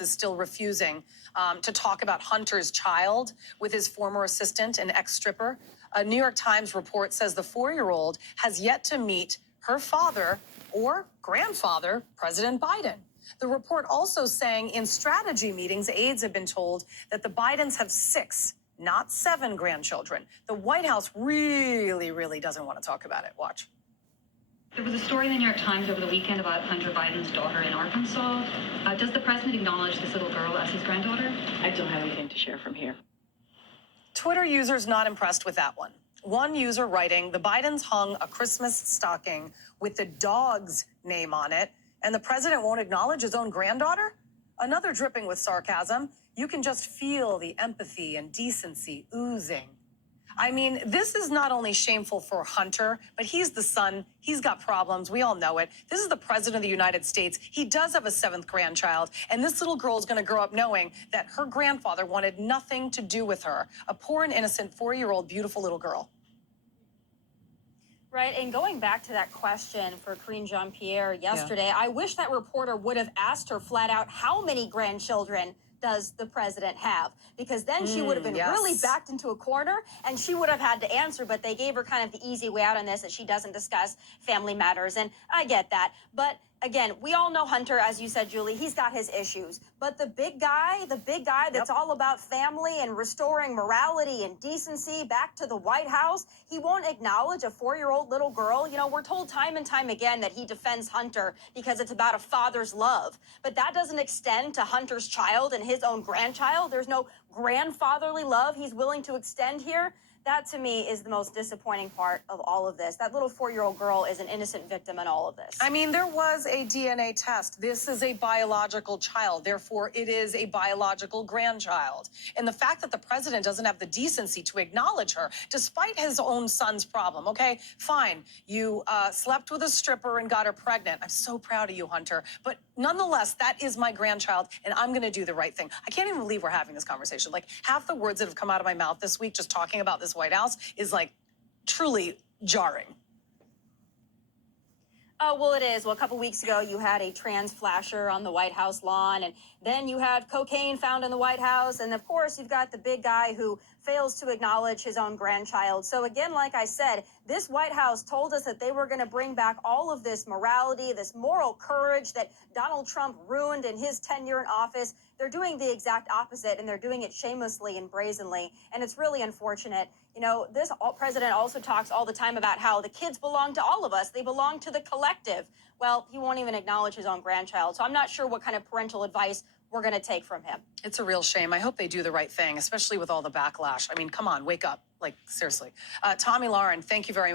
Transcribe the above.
is still refusing to talk about Hunter's child with his former assistant and ex-stripper. A New York Times report says the 4-year-old has yet to meet her father or grandfather, President Biden. The report also saying in strategy meetings, aides have been told that the Bidens have 6, not 7 grandchildren. The White House really doesn't want to talk about it. Watch. There was a story in the New York Times over the weekend about Hunter Biden's daughter in Arkansas. Does the president acknowledge this little girl as his granddaughter? I don't have anything to share from here. Twitter users not impressed with that one. One user writing, the Bidens hung a Christmas stocking with the dog's name on it, and the president won't acknowledge his own granddaughter? Another dripping with sarcasm. You can just feel the empathy and decency oozing. I mean, this is not only shameful for Hunter, but he's the son. He's got problems. We all know it. This is the president of the United States. He does have a 7th grandchild. And this little girl is going to grow up knowing that her grandfather wanted nothing to do with her. A poor and innocent 4-year-old, beautiful little girl. Right, and going back to that question for Karine Jean-Pierre yesterday, I wish that reporter would have asked her flat out, how many grandchildren does the president have? Because then she would have been really backed into a corner and she would have had to answer, but they gave her kind of the easy way out on this, that she doesn't discuss family matters, and I get that. But again, we all know Hunter, as you said, Julie, he's got his issues. But the big guy that's all about family and restoring morality and decency back to the White House, he won't acknowledge a 4-year-old little girl. You know, we're told time and time again that he defends Hunter because it's about a father's love. But that doesn't extend to Hunter's child and his own grandchild. There's no grandfatherly love he's willing to extend here. That, to me, is the most disappointing part of all of this. That little 4-year-old girl is an innocent victim in all of this. I mean, there was a DNA test. This is a biological child. Therefore, it is a biological grandchild. And the fact that the president doesn't have the decency to acknowledge her, despite his own son's problem, okay, fine. You slept with a stripper and got her pregnant. I'm so proud of you, Hunter. But nonetheless, that is my grandchild, and I'm going to do the right thing. I can't even believe we're having this conversation. Like, half the words that have come out of my mouth this week just talking about this White House is like truly jarring. Oh, well, it is. Well, a couple weeks ago, you had a trans flasher on the White House lawn, and then you had cocaine found in the White House. And of course, you've got the big guy who fails to acknowledge his own grandchild. So again, like I said, this White House told us that they were going to bring back all of this morality, this moral courage that Donald Trump ruined in his tenure in office. They're doing the exact opposite, and they're doing it shamelessly and brazenly. And it's really unfortunate. You know, this president also talks all the time about how the kids belong to all of us. They belong to the collective. Well, he won't even acknowledge his own grandchild. So I'm not sure what kind of parental advice we're going to take from him. It's a real shame. I hope they do the right thing, especially with all the backlash. I mean, come on, wake up. Like, seriously. Tommy Lauren, thank you very much.